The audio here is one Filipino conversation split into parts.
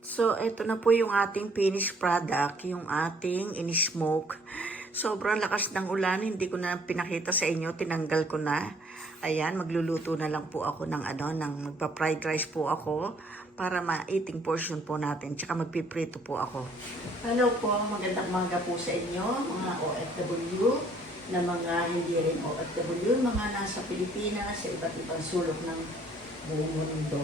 So, ito na po yung ating finished product, yung ating in-smoke. Sobrang lakas ng ulan, hindi ko na pinakita sa inyo, tinanggal ko na. Ayan, magluluto na lang po ako ng magpa-fried rice po ako para ma-eating portion po natin, tsaka magpiprito po ako. Hello po, magandang umaga po sa inyo, mga OFW, na mga hindi rin OFW, mga nasa Pilipinas, sa iba't ibang sulok ng buong mundo.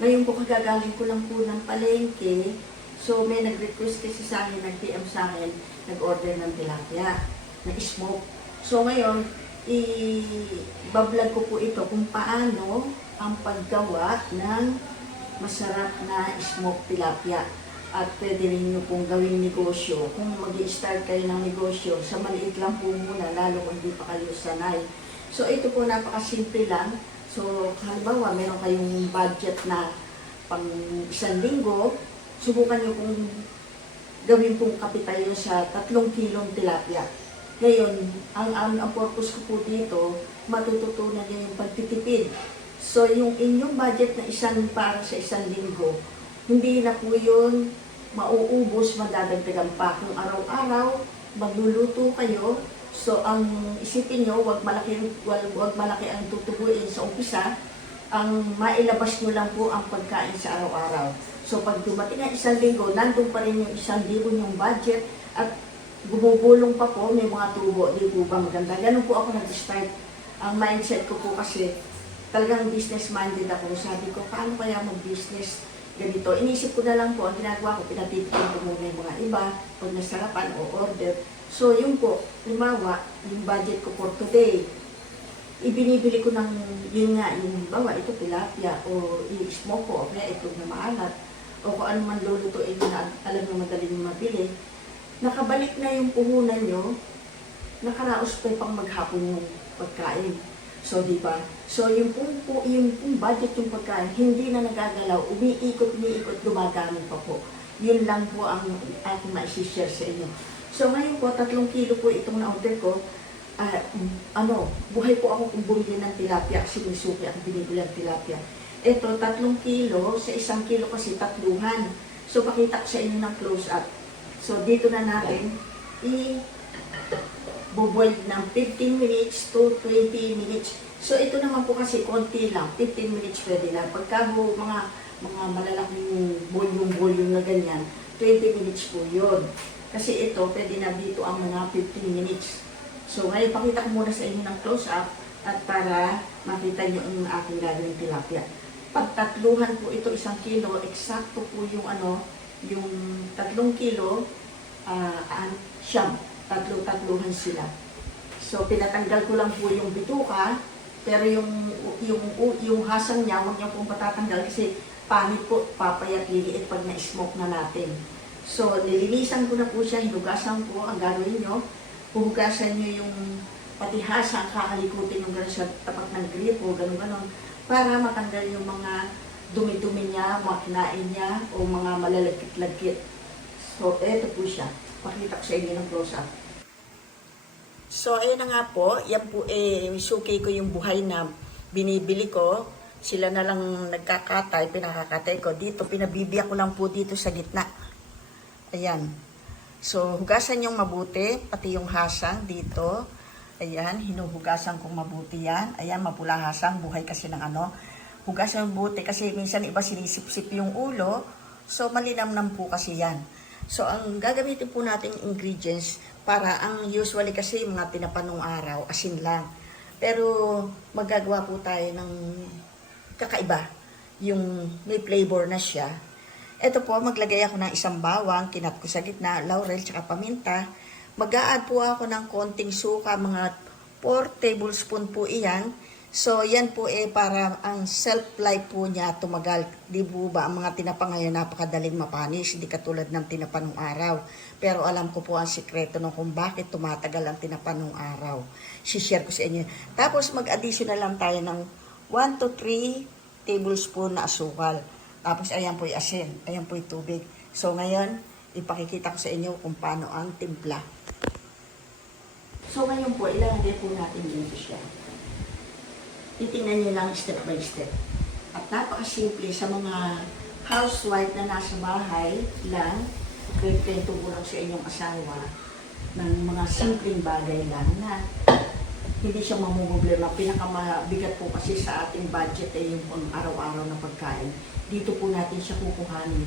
Ngayon po kagagaling ko lang po ng palengke. So may nag-request kasi sa akin, nag-PM sa akin, nag-order ng tilapia, na smoke. So ngayon, i-bablog ko po ito kung paano ang paggawa ng masarap na smoke tilapia. At pwede rin nyo pong gawing negosyo. Kung mag-i-start kayo ng negosyo, sa maliit lang po muna, lalo kung hindi pa kayo sanay. So ito po napakasimple lang. So, halimbawa, meron kayong budget na pang 1 linggo, subukan nyo kung gawin pong kapitayo sa 3 kilong tilapia. Ngayon, ang purpose ko po dito, matututunan nyo yung pagtitipid. So, yung inyong budget na para sa 1 linggo, hindi na po yun mauubos, madadagdagan pa. Kung araw-araw, magluluto kayo. So, ang isipin nyo, wag malaki ang tutubuin sa umpisa, ang mailabas nyo lang po ang pagkain sa araw-araw. So, pag dumating ang 1 linggo, nandun pa rin yung 1 libo yung budget at gumugulong pa po, may mga tubo, di po ba maganda? Ganun po ako nag-start. Ang mindset ko po kasi, talagang business-minded ako. Sabi ko, paano kaya mag-business ganito? Inisip ko na lang po, ang ginagawa ko, pinatitikin ko muna yung mga iba, pag nasarapan o order. So, yun po, limawa, yung budget ko for today, ibinibili ko ng, yun nga, yung bawa, ito tilapia, o i-smoke ko, o kaya ito na maalat, o kung ano man lulutuin na alam na madaling mabili, nakabalik na yung puhunan nyo, nakaraos pa pang maghapon yung pagkain. So, di ba? So, yung budget yung pagkain, hindi na nagagalaw, umiikot, dumadami pa po. Yun lang po ang aking ma-share sa inyo. So, ngayon po, 3 kilo po itong na-order ko. Buhay po ako kung bumili ng tilapia kasi may suki ako binibili ng tilapia. Ito, 3 kilo, sa 1 kilo kasi 3. So, pakita ko sa inyo ng close-up. So, dito na natin, i-boil ng 15 minutes to 20 minutes. So, ito naman po kasi konti lang, 15 minutes pwede na. Pagka mga malalaking volume na ganyan, 20 minutes po yun. Kasi ito, pwede na dito ang mga 15 minutes. So, ngayon, pakita ko muna sa inyo ng close-up at para makita nyo ang aking gagawing tilapia. Pagtatluhan po ito 1 kilo, eksakto po yung yung 3 kilo, siyam. Tatluhan sila. So, pinatanggal ko lang po yung bituka, pero yung hasang niya, huwag niya pong patatanggal kasi pangit po, papayat liliit pag na-smoke na natin. So, nilinisan ko na po siya, hinugasan ko. Ang gagawin nyo, huhugasan nyo yung pati hasa, kakalikutin yung gano'n sa tapat ng gripo, gano'n-gano'n, para matanggal yung mga dumi-dumi niya, mga kinain niya, o mga malalagkit-lagkit. So, eto po siya. Pakita ko sa inyo ng close-up. So, ayun na nga po. Yan po, suki ko yung buhay na binibili ko. Sila na lang nagkakatay, pinakakatay ko. Dito, pinabibiyak ko lang po dito sa gitna. Ayan. So, hugasan yung mabuti, pati yung hasang dito. Ayan, hinuhugasan kong mabuti yan. Ayan, mapula hasang, buhay kasi ng hugasan mabuti kasi minsan iba sinisip-sip yung ulo. So, malinamnam po kasi yan. So, ang gagamitin po nating ingredients para ang usually kasi mga tinapanong araw, asin lang. Pero, magagawa po tayo ng kakaiba. Yung may flavor na siya. Ito po, maglagay ako ng 1 bawang, kinat ko sa gitna, laurel, tsaka paminta. Mag-a-add po ako ng konting suka, mga 4 tablespoon po iyan. So, yan po para ang shelf-life po niya tumagal. Di po ba, ang mga tinapa ngayon napakadaling mapanis, hindi katulad ng tinapa nung araw. Pero alam ko po ang sikreto nung kung bakit tumatagal ang tinapa nung araw. Si-share ko sa inyo. Tapos, mag-additional lang tayo ng 1 to 3 tablespoon na asukal. Tapos, ayan po yung asin. Ayan po yung tubig. So, ngayon, ipakikita ko sa inyo kung paano ang timpla. So, ngayon po, ilalagay po natin dito siya. Titingnan nyo lang step by step. At napakasimple sa mga housewife na nasa bahay lang, kwento ko lang sa inyong asawa ng mga simpleng bagay lang na hindi siya mamumblema. Pinakamabigat po kasi sa ating budget ay yung araw-araw na pagkain. Dito po natin siya kukuhanin.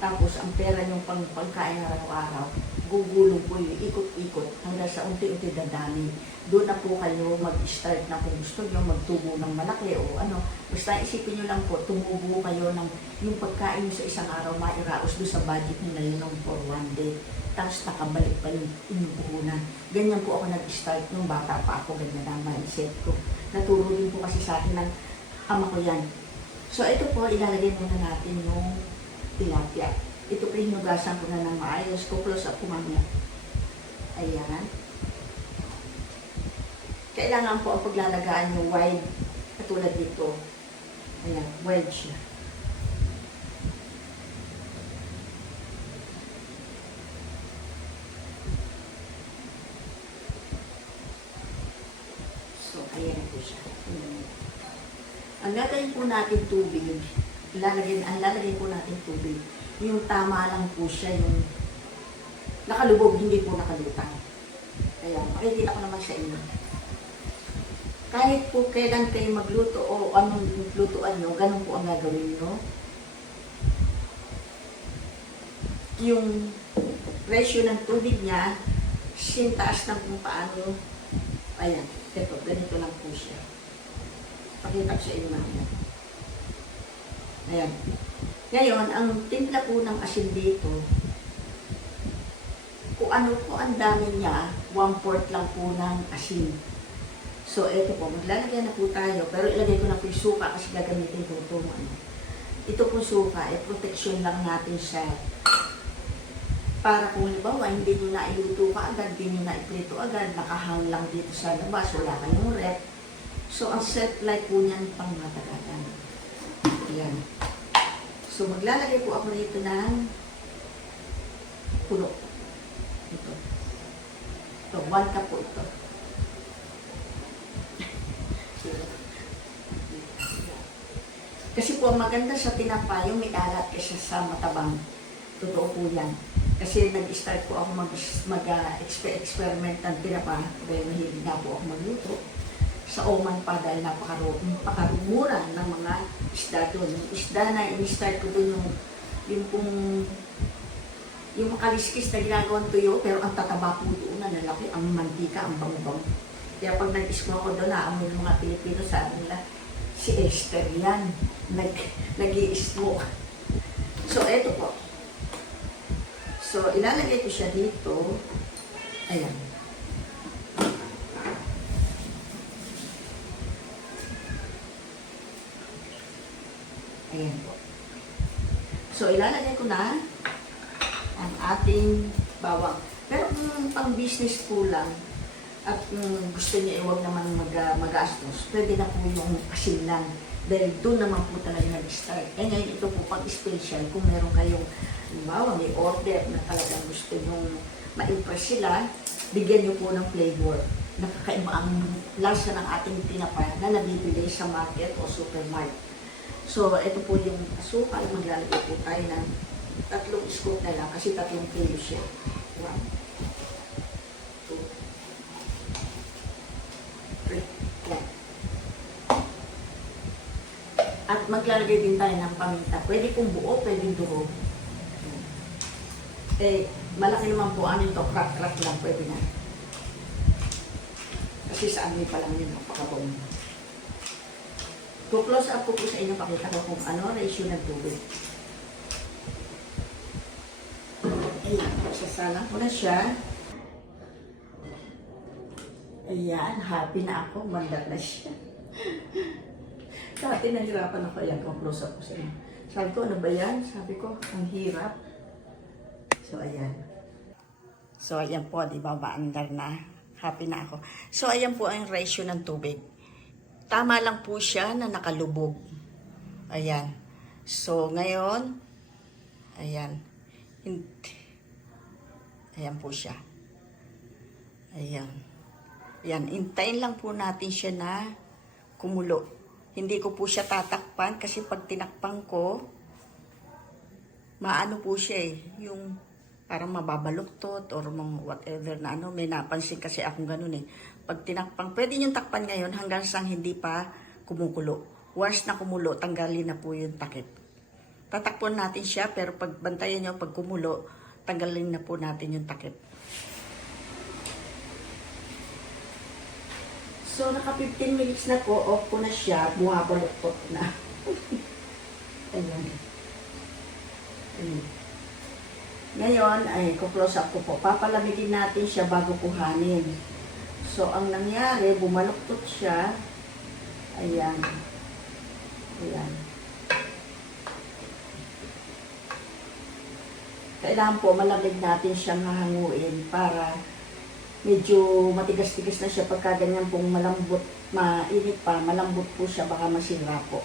Tapos ang pera yung pagkain araw-araw, gugulong po yung ikot-ikot hanggang sa unti-unti dadami. Doon na po kayo mag-start na kung gusto nyo magtubo ng malaki o ano. Basta isipin nyo lang po, tumubo kayo ng yung pagkain nyo sa isang araw, mairaos doon sa budget nyo na yun for one day. Tapos nakabalik pa yung inyong puhunan. Ganyan po ako nag-start nung bata pa ako, ganyan ang mindset ko. Naturo din po kasi sa akin ng ama ko yan. So ito po, ilalagay muna natin yung tilapia. Ito po hinugasan ko na ng maayos. Close up ko mamaya. Ayan. Kailangan po ang paglalagaan yung wide. Katulad dito. Ayan, wide siya. So, ayan po siya. Ang gagawin po natin tubig. Ang lalagay po natin tubig. Yung tama lang po siya, yung nakalubog, hindi po nakalutang. Ayan, makikita ko naman sa inyo. Kahit po kailan kayo magluto o anong lutuan nyo, ganun po ang gagawin nyo. Yung ratio ng tubig niya, sintaas ng kung paano. Ayan, ito, ganito lang po siya. Pakita ko sa inyo namin. Ayan. Ngayon, ang timpla po ng asin dito, kung ano po ang dami niya, 1/4 lang po ng asin. So, ito po, maglalagay na po tayo, pero ilagay ko na po yung suka kasi gagamitin ko ito. Ito po suka, protection lang natin siya. Para kung halimbawa, hindi nyo na iluto ka agad, hindi nyo na iprito agad, nakahang lang dito sa labas, wala kayong rep. So, ang set light po niyan pang matagalan. Ayan. So, maglalagay po ako dito ng puno. Ito. Ito, 1 cup po ito. Kasi po, maganda sa tinapa, yung may alat kasi sa matabang. Totoo po yan. Kasi nag-start po ako mag-experiment ng tinapa, dahil mahilig na po ako magluto. Sa Oman pa dahil napakarumura ng mga isda doon. Yung isda na in-start ko doon yung makaliskis na ginagawang tuyo, pero ang tataba po doon na lalaki, ang mantika, ang bango-bango. Kaya pag nag-ismo ako doon, naamoy ng mga Pilipino, sabi nila, si Esther yan, nag-i-ismo. So, eto po. So, ilalagay ko siya dito. Ayan. Ayan po. So, ilalagay ko na ang ating bawang. Pero kung pang business po lang at gusto niya iwag naman magastos, pwede na po yung asin lang. Dahil doon naman po talaga nag-start. Eh ngayon ito po pang special kung meron kayong halimbawa may order na talagang gusto nyong ma-impress sila, bigyan nyo po ng flavor. Nakakaiba ang lasa ng ating tinapa na nabibili sa market o supermarket. So, ito po yung asukal. Maglalagay po tayo ng 3 scoop na lang kasi 3 kilo siya. 1, 2, 3, yan. At maglalagay din tayo ng paminta. Pwede pong buo, pwede durog. Eh, malaki naman po ano ito, crack-crack lang, pwede na. Kasi sa amin pa lang yun, napakabaw. Close up po sa inyo, pakita ko kung ano ratio ng tubig. Ayan, sasalang ko na siya. Ayan, happy na ako, mandar na siya. Dati nahirapan ako, ayan, close up ko sa inyo. Sabi ko, ano ba yan? Sabi ko, ang hirap. So, ayan. So, ayan po, di ba, maandar na. Happy na ako. So, ayan po ang ratio ng tubig. Tama lang po siya na nakalubog. Ayan. So, ngayon, ayan. Ayan po siya. Ayan. Ayan. Hintayin lang po natin siya na kumulo. Hindi ko po siya tatakpan kasi pag tinakpan ko, maano po siya eh, yung parang mababaluktot or mga whatever na ano. May napansin kasi akong ganun eh. Pag tinakpang, pwede yung takpan ngayon hanggang sa hindi pa kumukulo. Once na kumulo, tanggalin na po yung takip. Tatakpon natin siya, pero pag bantayan nyo, pag kumulo, tanggalin na po natin yung takip. So, naka 15 minutes na po, off ko na siya, bumabaluktot na. Ayan. Ayan. Ngayon, ay, kuklose up ko po. Papalamigin natin siya bago kuhanin. So, ang nangyari, bumaluktot siya. Ayan. Ayan. Kailangan po malamig natin siyang hahanguin para medyo matigas-tigas na siya. Pagka ganyan pong malambot, mainit pa, malambot po siya, baka masira po.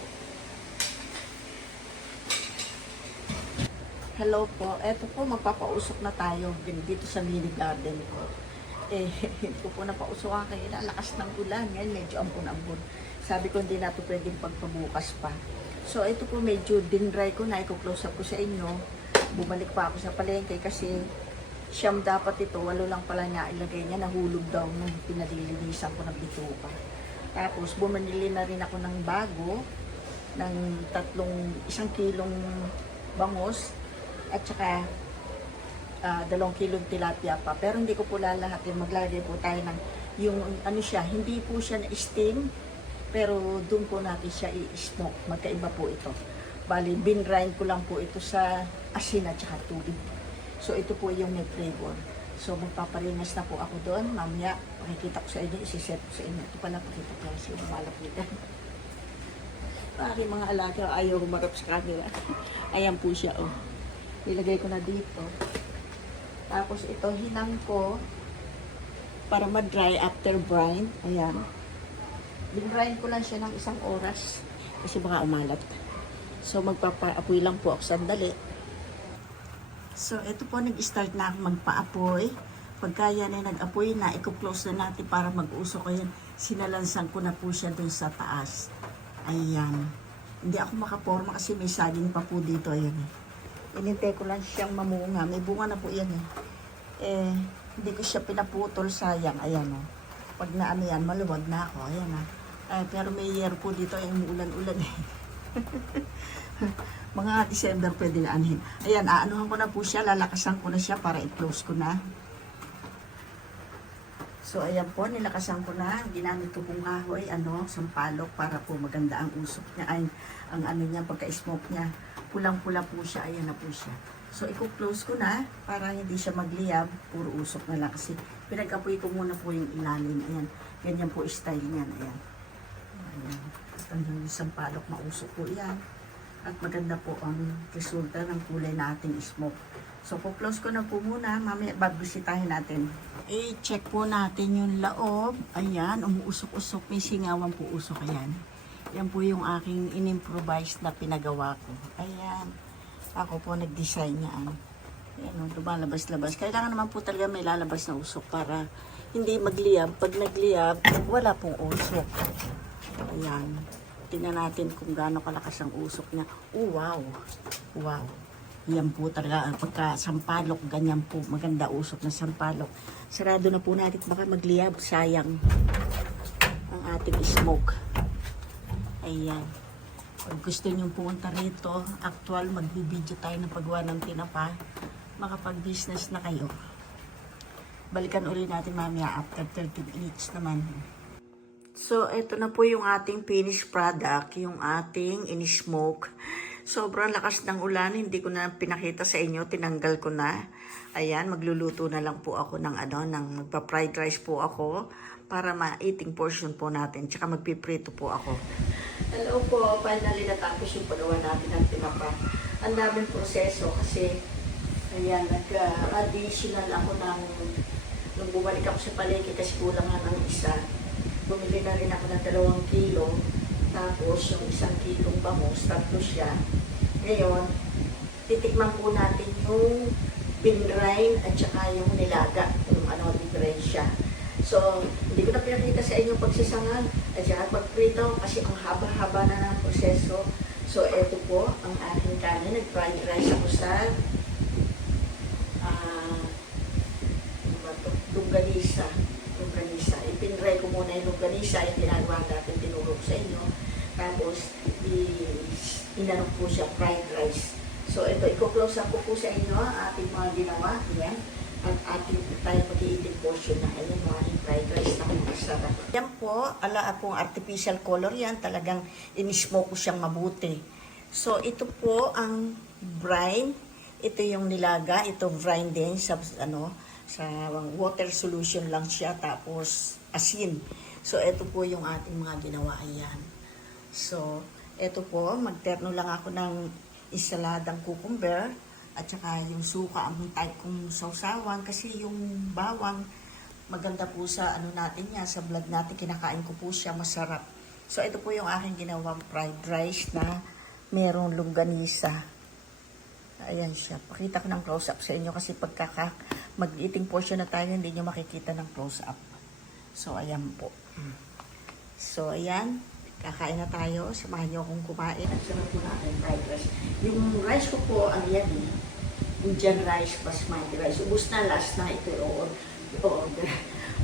Hello po. Eto po, magpapausok na tayo dito sa mini garden ko. Hindi ko po napausokan kayo. Lakas ng ulan. Ngayon, medyo ampun-ampun. Sabi ko, hindi na ito pwedeng pagpabukas pa. So, ito po, medyo din-dry ko na. I-close up ko sa inyo. Bumalik pa ako sa palengke kasi siyam dapat ito. 8 lang pala niya ilagay niya. Nahulog daw nung pinalilinisan ko ng bituka. Tapos, bumili na rin ako ng bago ng 1 kilong bangos at saka 2 kilong tilapia pa. Pero hindi ko po lalahatin. Maglalagay po tayo ng yung ano siya, hindi po siya na steam, pero doon po natin siya i-smoke. Magkaiba po ito. Bali, binrind ko lang po ito sa asin at saka tubig. So, ito po yung may flavor. So, magpaparinas na po ako doon. Mamaya, pakikita ko sa inyo, isi-set ko sa inyo. Ito pala, pakita ko lang siya, malapitan. Aking mga alaga, ayaw humarap sa camera. Ayan po siya, oh. Ilagay ko na dito. Tapos ito, hinang ko para ma-dry after brine. Ayan. Bin-brine ko lang siya ng 1 oras kasi baka umalat. So, magpapaapoy lang po ako sandali. So, ito po, nag-start na ako magpaapoy. Pagka yan ay nag-apoy na, i-close na natin para mag-usok. Ayan, sinalansan ko na po siya dun sa taas. Ayan. Hindi ako makaporma kasi may saging pa po dito. Ayan eh. Inintay ko lang siyang mamunga. May bunga na po yan eh. Hindi ko siya pinaputol, sayang. Ayan o. Pag naano yan, maluwag na ako. Ayan o. Pero may year po dito, yung ulan-ulan eh. Mga December pwede na anuhin. Ayan, aanuhan ko na po siya. Lalakasan ko na siya para i-close ko na. So, ayan po, nilakasan ko na. Ginamit ko pong kahoy, sampalok para po maganda ang usok niya. Ay, ang ano niya, pagka-smoke niya. Pulang-pula po siya, ayan na po siya. So, i-close ko na para hindi siya magliyab. Puro usok na lang kasi pinag-apoy ko muna po yung ilalim. Ayan, ganyan po style niyan. Ayan. Ayan. At ang sampalok na usok po yan. At maganda po ang resulta ng kulay na ating smoke. So, close ko na po muna. Mamaya, babisitahin natin. I-check po natin yung laob. Ayan, umuusok-usok. May singawan po usok. Ayan. Yan po yung aking in-improvise na pinagawa ko. Ayan. Ako po nag-design yan. Ayan, lumalabas-labas. Kailangan naman po talaga may lalabas na usok para hindi magliyab. Pag nagliyab, wala pong usok. Ayan. Tingnan natin kung gaano kalakas ang usok niya. Oh, wow. Wow. Yan po talaga. Pagka sampalok, ganyan po. Maganda usok na sampalok. Sarado na po natin. Baka magliyab. Sayang ang ating smoke. Ayan. Pag gusto nyo pumunta rito, actual, magbibideo tayo ng paggawa ng tinapa. Makapag-business na kayo. Balikan ulit natin mamaya after 30 minutes naman. So, ito na po yung ating finished product, yung ating in-smoke. Sobrang lakas ng ulan, hindi ko na pinakita sa inyo, tinanggal ko na. Ayan, magluluto na lang po ako ng magpa-fried rice po ako para ma-eating portion po natin. Tsaka magpiprito po ako. Hello po, finally natapos yung pagawa natin ng tinapa. Ang daming proseso kasi, ayan, nag-additional ako nung bumalik ako sa palengke kasi kulang nga ng isa. Bumili na rin ako ng 2 kilo. Tapos yung 1 kilong bangus, 3 siya. Ngayon, titikman po natin yung binrain at saka yung nilaga, yung diferensya. So, hindi ko na pinakita sa inyo pagsasangan at saka pagprito kasi ang haba-haba na ng proseso. So, ito po ang aking kanin. Nag-fried rice ako sa ano ba to? Longganisa. Longganisa. Ipinry ko muna yung longganisa, yung ginagawa natin, tinulog sa inyo. Tapos, inanong po siya, fried rice. So, ito, i-close up ko po sa inyo ang ating mga ginawa. Yan. At ating tayo mag-iiting portion na. Ayan, mga fried rice na masarap. Yan po, ala akong artificial color yan. Talagang in-smoke ko siyang mabuti. So, ito po ang brine. Ito yung nilaga. Ito brine din sa, sa water solution lang siya. Tapos, asin. So, ito po yung ating mga ginawa. Ayan. So, ito po, magterno lang ako ng isaladang cucumber at saka yung suka ang type kong sausawan kasi yung bawang maganda po sa natin yan, sa blood natin, kinakain ko po siya, masarap. So, ito po yung aking ginawang fried rice na merong longganisa. Ayan siya. Pakita ko ng close-up sa inyo kasi mag-eating portion na tayo, hindi nyo makikita ng close-up. So, ayan po. So, ayan. Kakain na tayo. Samahan niyo akong kumain. At sarap po natin fried rice. Yung rice ko po, yan eh. Indian rice, basmati rice. Ubus na, last na ito i-order.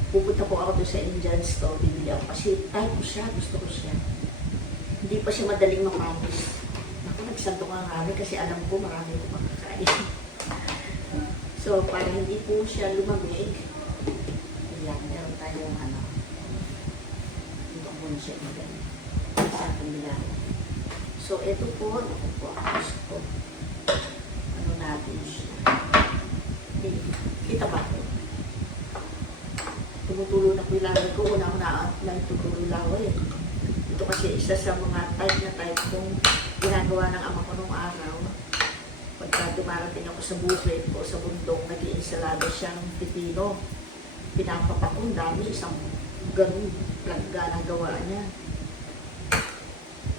Pupunta po ako doon sa Indian store. Bibili ako kasi type ko siya. Gusto ko siya. Hindi pa siya madaling mapanis. Ako, nagsanto ka nga kasi alam ko marami ko makakain. So, para hindi po siya lumamig, ayan, meron tayong ito po siya maganda. So, ito po, gusto natin siya. Kita ba? Tumutulo na po yung laway ko. Una-una lang tumutulo laway. Ito kasi isa sa mga type kong ginagawa ng ama ko nung araw. Pagka dumarating ako sa bukid o sa bundok, nag-iinsalada siyang pipino. Pinapapakong dami, isang ganun plagga na gawa niya.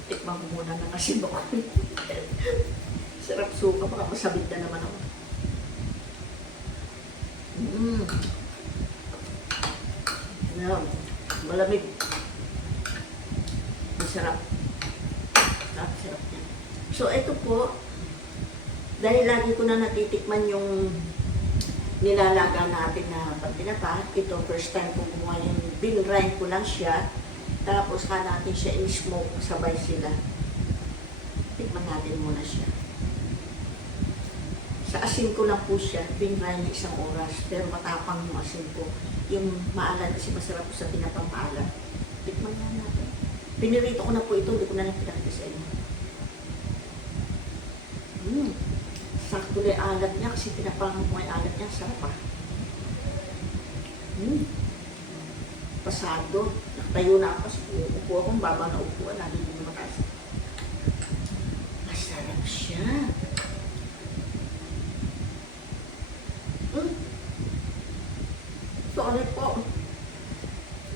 Tikman ko muna ng asin ako. Sarap suka, baka masabit na naman ako. Ayan, malamig. Masarap. Sarap yan. So, ito po, dahil lagi ko na natitikman yung nilalaga natin na pagpinapa, ito, first time ko gumawa yung binrind ko lang siya. Tapos natin siya in-smoke, sabay sila. Tikman natin muna siya. Sa asin ko lang po siya, binrind na 1 oras, pero matapang yung asin ko. Yung maalat kasi masarap po sa pinapang maalat. Tikman na natin. Pinirito ko na po ito, hindi ko na lang pinakita sa inyo. Sakto na yung alat niya kasi pinapang ko yung alat niya, sarap ah. Pasado. Nakatayo na ako. Upo akong baba na upuan. Lagi mo mataas. Masarap siya. Sorry po.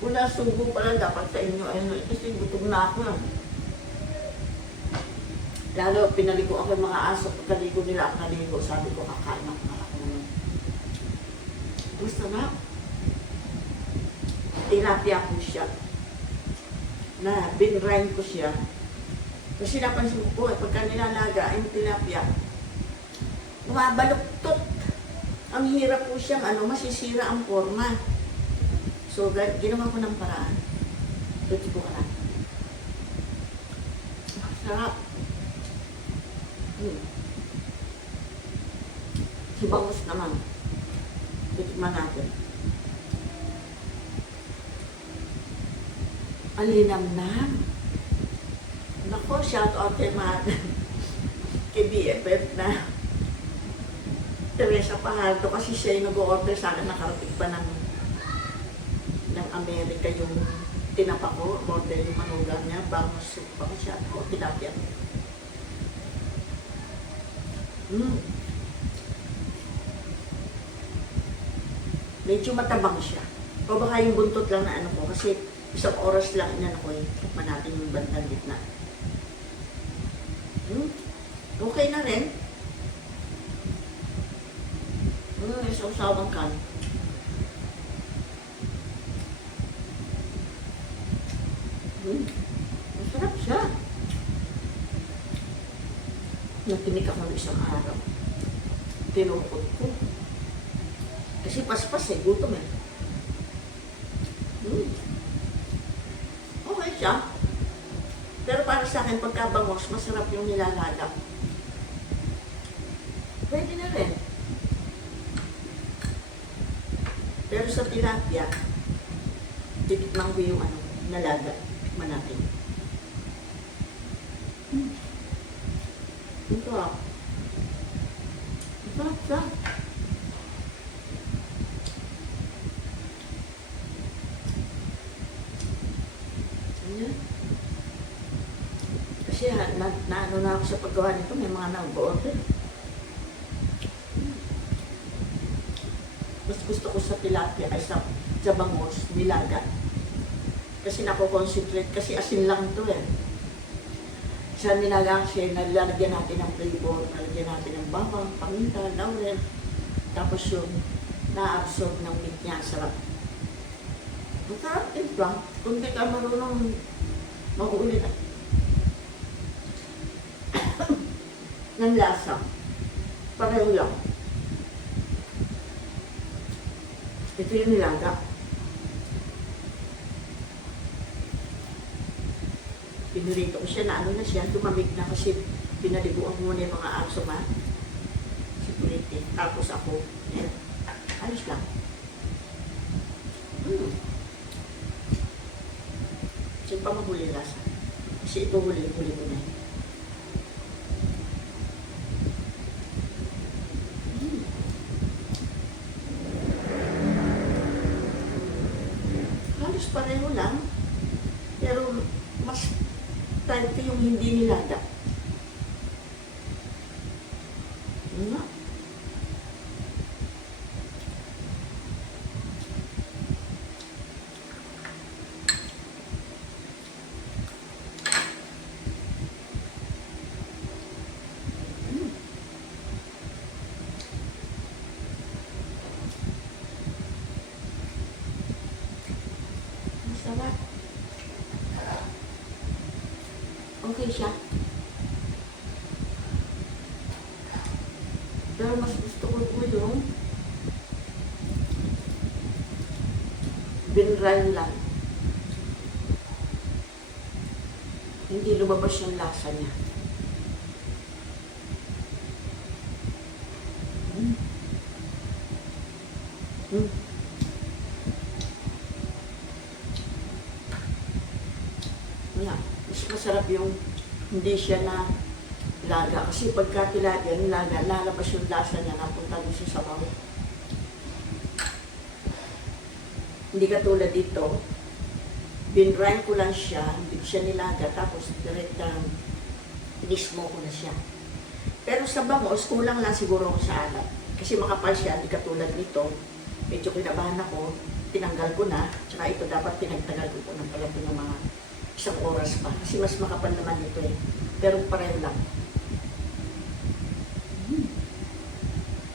Wala sugo pala dapat sa inyo. Ayun, kasi gutom na ako. Lalo, pinaligo ako yung mga aso. Pagkaligo nila ako naligo. Sabi ko, kakain ako na ako. Masarap. Tilapia ko siya. Na, binrind ko siya. Kasi napansin ko, pagka nilalaga, yung tilapia, bumabaluktot. Ang hirap po siyang, masisira ang forma. So, ginawa ko ng paraan. Tuti ko ka lang. Sarap. Sibangos naman. Tutikman natin. Ang linamnam. Nako, shout out kay kay BFF na Teresa Pajardo kasi siya yung nag-order sa akin, nakarating pa ng Amerika yung tinapa ko, order yung manugang niya, bangos pa ko siya, o tilapia. Medyo matabang siya. O baka yung buntot lang na ko, kasi 1 oras lang ko tikman natin yung bandang gitna. Okay na rin. Isang-sawang kan. Masarap siya. Tinik ako ng isang araw. Tinukot ko. Kasi paspas eh, gutom eh. Okay siya. Pero para sa akin, pagkabangos, masarap yung nilalagap. Pwede na rin. Pero sa tilapia, titikman ko yung nalaga. Tikman natin. Ito ah. Masarap siya. Kasi na ako sa paggawa nito, may mga nag-order. Mas gusto ko sa tilapia ay sa bangus, nilaga. Kasi nako-concentrate, kasi asin lang ito eh. Sa nilaga kasi nalalagyan natin ng flavor, nalalagyan natin ng bawang, paminta, laurel. Tapos yung na-absorb ng meat niya, sarap. Masarap din ba? Kung di ka marunong mahuuli na. Ng lasa. Pareho lang. Ito yung nilaga. Pinurito ko siya na na siya, tumamig na kasi pinaliguan ko muna yung mga aso ma. Security. Tapos ako, yan. Ayos lang. Siyempre pa mahuli lasa. Kasi ito huli-huli ko na. Halos pareho lang. Pero mas type yung hindi nilaga. Nga. Masarap. Okay siya. Pero mas gusto ko yung binray lang. Hindi lumabas yung lasa niya. Yeah. Mas masarap yung hindi siya na laga. Kasi pagka tilapia, laga, lalabas yung lasa niya, napunta doon sa sabaw. Hindi katulad dito, binrine ko lang siya, hindi ko siya nilaga, tapos direct inismo ko na siya. Pero sa bangos, kulang lang siguro ako sa alat. Kasi makapal siya, hindi katulad nito. Medyo kinabahan ako, tinanggal ko na, tsaka ito dapat pinagtagal ko ng palapin ng mga isang oras pa. Kasi mas makapal naman ito eh. Pero pareho lang.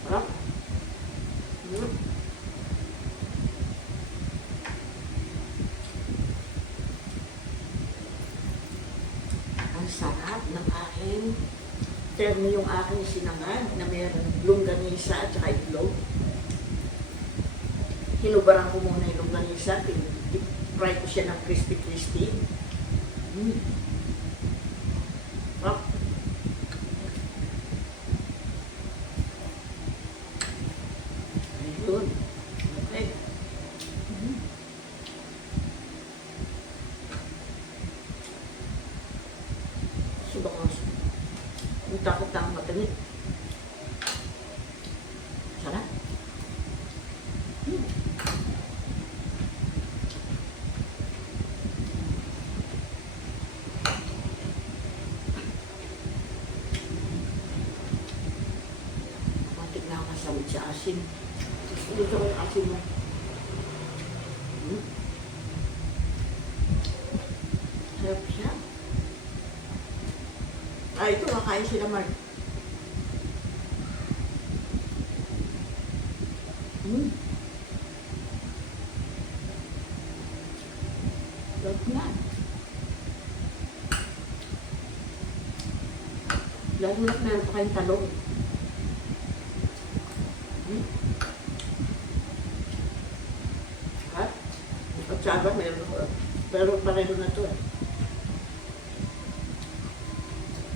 Sarap. Ang sarap ng aking terno yung aking sinangag na mayroon longganisa at saka itlog. Hinubaran ko muna yung longganisa, fry ko siya ng crispy-crispy. Ayun. Okay. Subakos. Ang takot ang matanit. Sarap. Matik na kasamit sa asin. Dito ko yung asin mo. Sarap siya. Ito, kakain sila Mark. Sarap na. Lalo na meron pa kayong talong. Hmm? Ha? At saba meron ko. Pero pareho na to eh.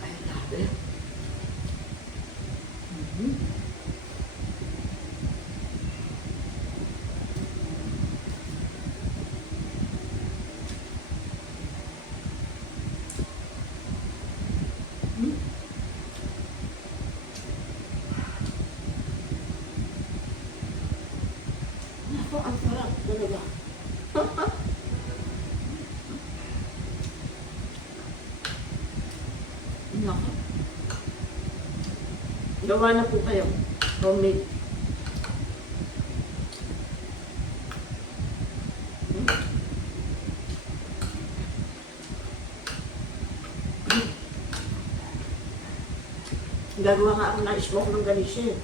Ay, grabe. Ako, ang sarap talaga. Nako. Gawa na po kayo. Homemade. Gagawa nga ako ng smoke ng Galicia.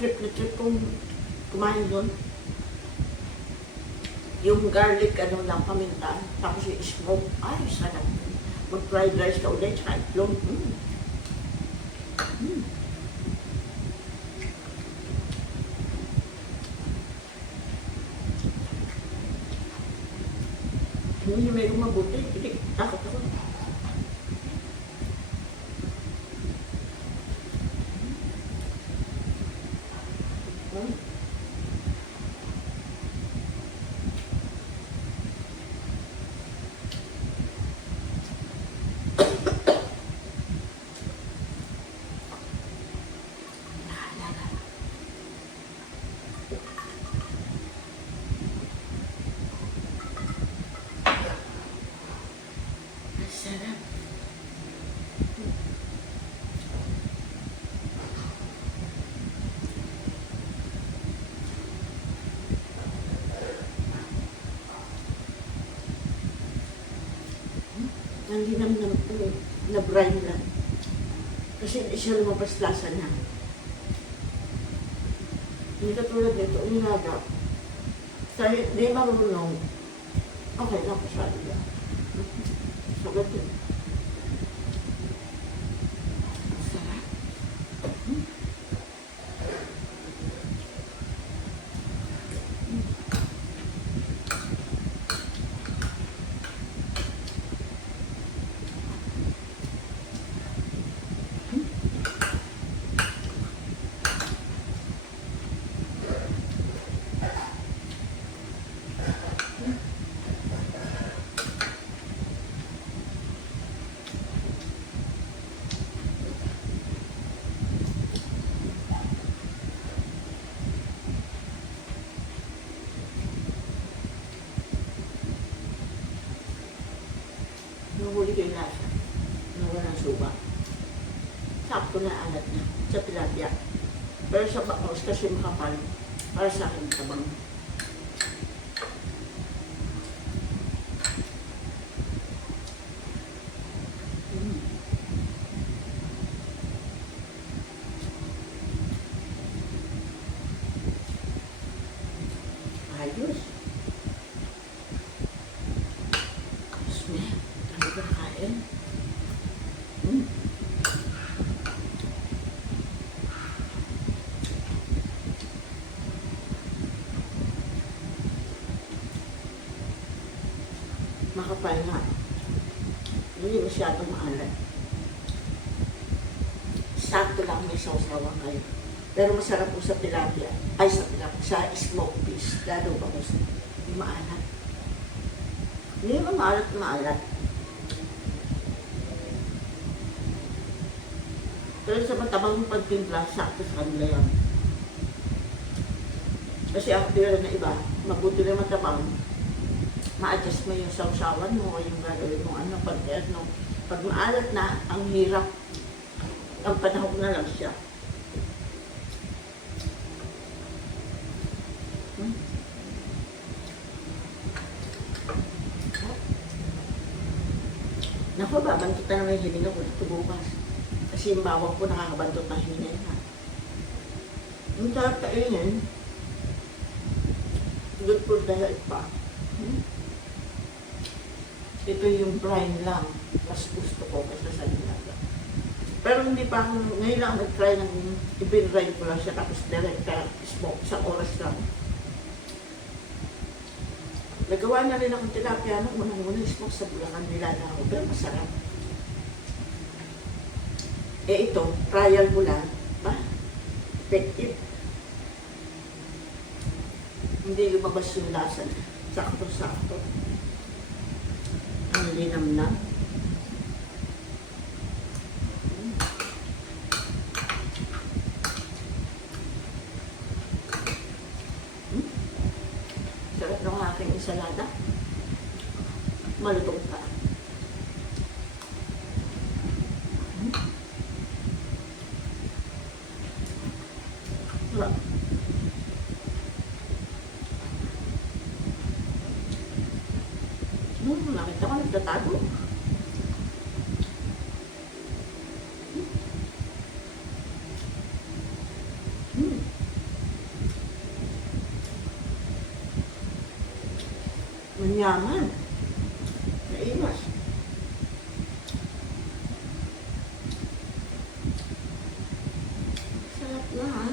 Trip na trip kong kumain doon. Yung garlic, ano lang, paminta. Tapos yung smoke. Ay, sarap. Mag-fried rice ka ulit, tsaka itlog. Hindi may mabuti. Hindi, takot ako. Sarap. Ang linamnam po, na brine lang. Kasi hindi siya lumabas lasa niya. Hindi katulad nito, uminaga. Kahit di marunong, okay lang ko siya. Sagot yun. Sarap. Nahuli ko yung lasa. Nawalang suba. Sakto na alat na sa tilapia. Pero sa bakos kasi makapal. Para sa akin tabang. Ayos. Smell. Ano ba kain? Makapal nga. Hindi masyadong maalat. Sakto lang may sausawan kayo. Pero masarap po sa tilapia. Ay, sa tilapia. Sa smoked fish. Lalo ba ko sa maalat. Hindi naman maalat. Pero sa matabang pagtimpla, sakto sa kanila yan. Kasi ako tira na iba, mabuti na matabang. Ma-adjust mo yung sausawan mo, yung gagawin mo, ano, pag maalat na, ang hirap. Ang panahon na lang siya. Naku, babantot na naman yung hininga ko dito bukas. Kasi yung bawang ko nakakabantot na hininga. Yung sarap kainin, good for the health pa. Ito yung brine lang. Mas gusto ko kasi sa nilaga. Pero hindi pa ako, ngayon lang nag-try ng ibinray ko lang siya tapos direct smoke, isang oras lang. Nagawa na rin akong tilapia nung unang-unang smoke sa Bulacan nila na ako, pero masarap. Eh ito, trial ko lang, effective. Hindi lumabas yung lasa. Sakto-sakto. Ang linamnam. Sarap ng aking ensalada. Malutong pa. Sarap. Nakita ko nagtatago. Manyaman. Naimas. Sarap na ha.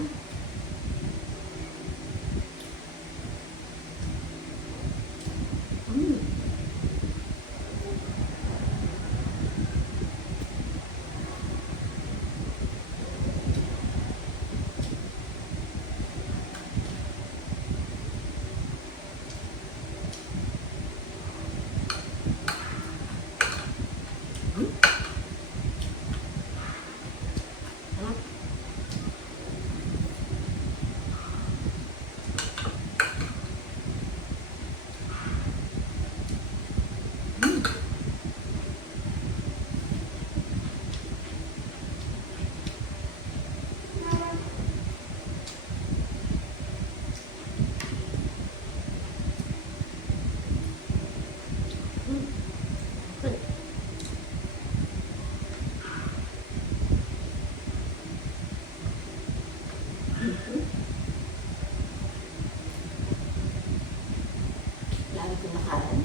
Lagi ko nakain.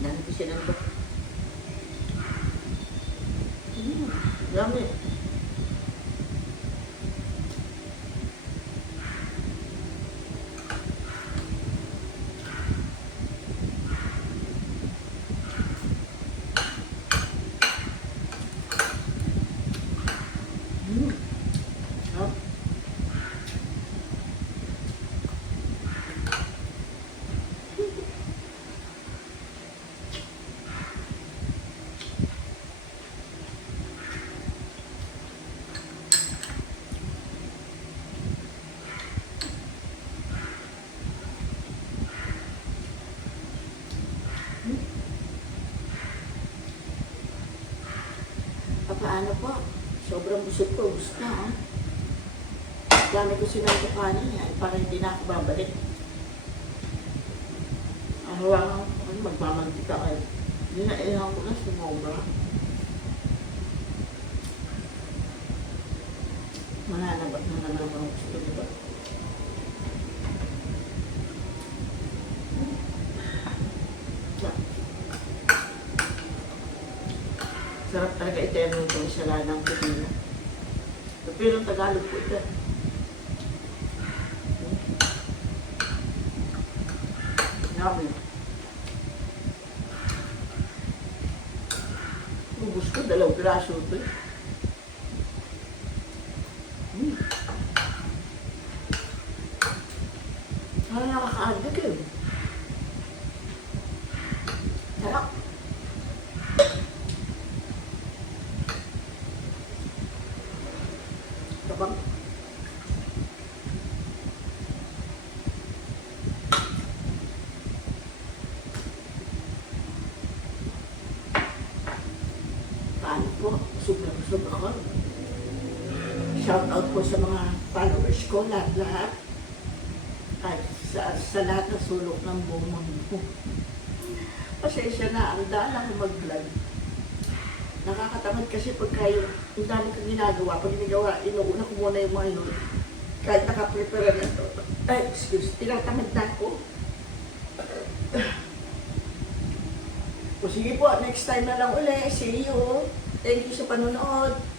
Dami ko sinandok. Dami. Paano po? Sobrang busog ko. Gusto na ha. Dami ko sinang kanin niya. Para hindi na ako babalik. Ang hawangan ko. Magmamantika kayo. Hindi na ilang ko na sumobra. Mananabat na naman ang gusto, diba? Sarap talaga iterno itong ensaladang pipino. Pipinong Tagalog po ito. Yummy. Ubus ko, 2 piraso ito eh. Ano nakakaagdag eh. Sarap. Kapag paano po, busog ako. Shout out po sa mga followers ko, lahat-lahat. Kahit sa lahat na sulok ng buong mundo. Pasensya na, ang daan ako mag-vlog. Nakakatamad kasi pagka yung dami kong ginagawa, pag ginagawa, inuuna ko muna yung mga yun. Kahit nakaprepare na ito. Ay, excuse, tinatamad na ako. O sige po, next time na lang uli. See you. Thank you sa panonood.